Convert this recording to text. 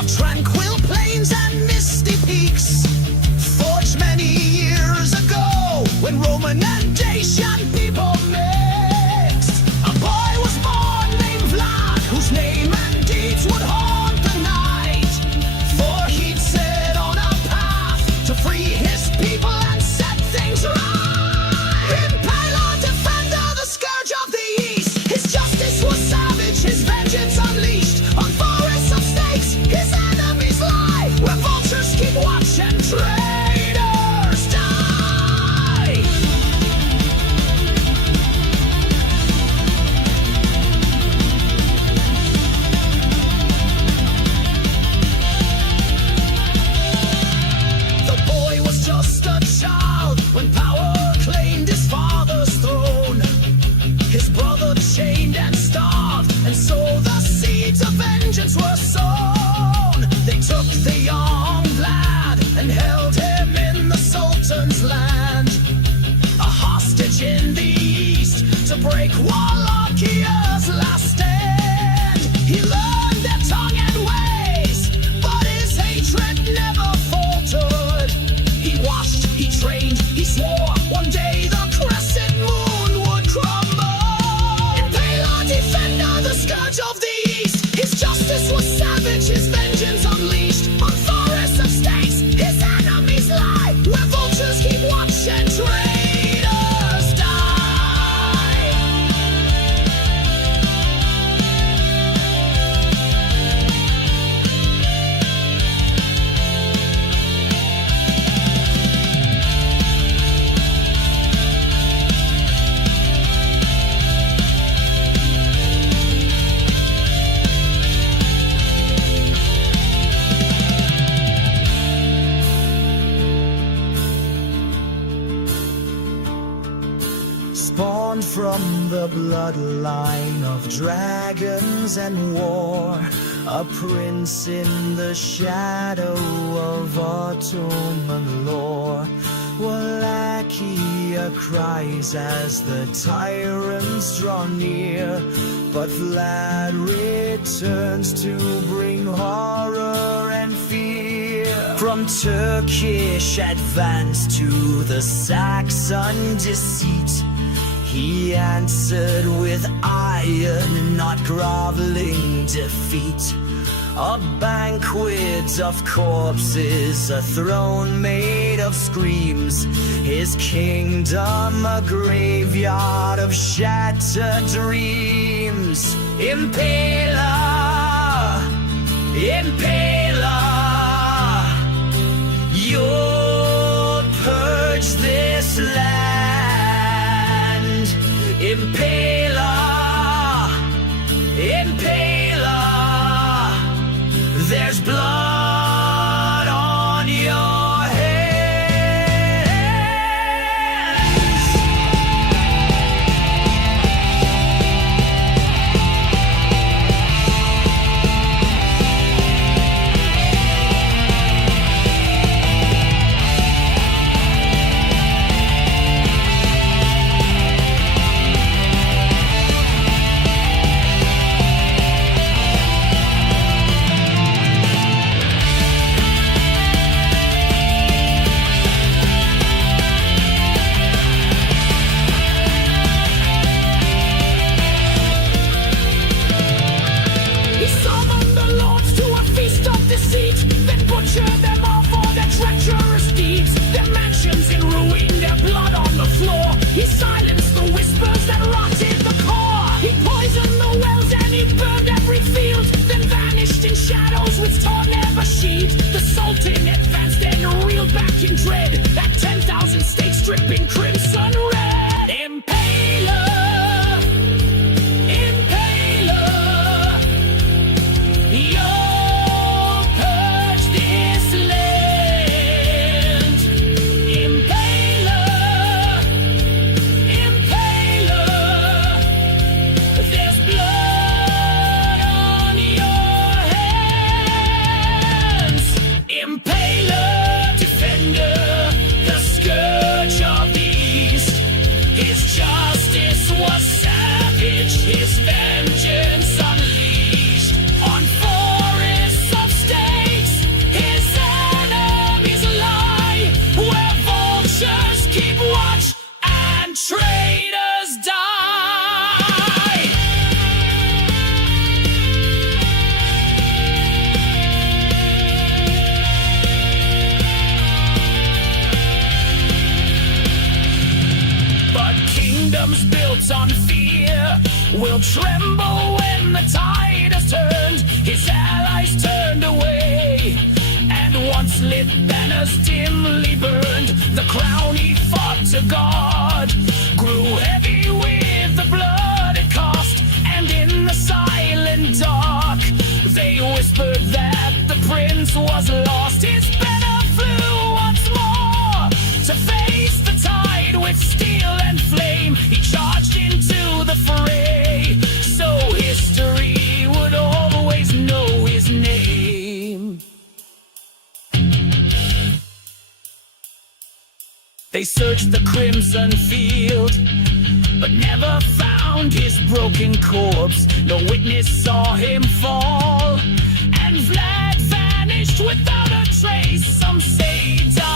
of tranquil plains and misty peaks, forged many years ago when Roman and Dacian people mixed. A boy was born named Vlad, whose name and deeds would haunt the night, for he'd set on a path to free his people and set things right. Impaler, defender, the scourge of the east, his justice was savage, his vengeance unleashed. On forests of snakes, his enemies lie, where vultures keep watch and traitors die. The boy was just a child when power claimed his father's throne. His brother chained and starved, and so the seeds of vengeance were sown. They took the young lad and held him in the Sultan's land, a hostage in the east to break Wallachia's last stand. He learned their tongue and ways, but his hatred never faltered. He watched, he trained, he swore one day the crescent moon would crumble. Impaler, defender, the scourge of the east, his justice was savage, his vengeance unleashed. On forests of snakes, his enemies lie, where vultures keep watch and traitors die. Spawned from the bloodline of dragons and war, a prince in the shadow of Ottoman lore. Wallachia cries as the tyrants draw near, but Vlad returns to bring horror and fear. From Turkish advance to the Saxon deceit, he answered with iron, not groveling defeat. A banquet of corpses, a throne made of screams, his kingdom a graveyard of shattered dreams. Impaler, Impaler, you'll purge this land. Impaler, Impaler, there's blood on your hands. He silenced the whispers that rotted the core. He poisoned the wells and he burned every field, then vanished in shadows which Tor never sheathed. The Sultan advanced and reeled back in dread at 10,000 stakes dripping crimson red. Impaler, Impaler, you'll purge this land. Impaler, there's blood on your hands. Impaler, defender, built on fear will tremble when the tide has turned. His allies turned away, and once lit banners dimly burned. The crown he fought to guard grew heavy with the blood it cost, and in the silent dark they whispered that the prince was lost. His banner flew once more to face the tide with steel and flame. He charged into the fray, so history would always know his name. They searched the crimson field, but never found his broken corpse. No witness saw him fall, and Vlad vanished without a trace. Some say he died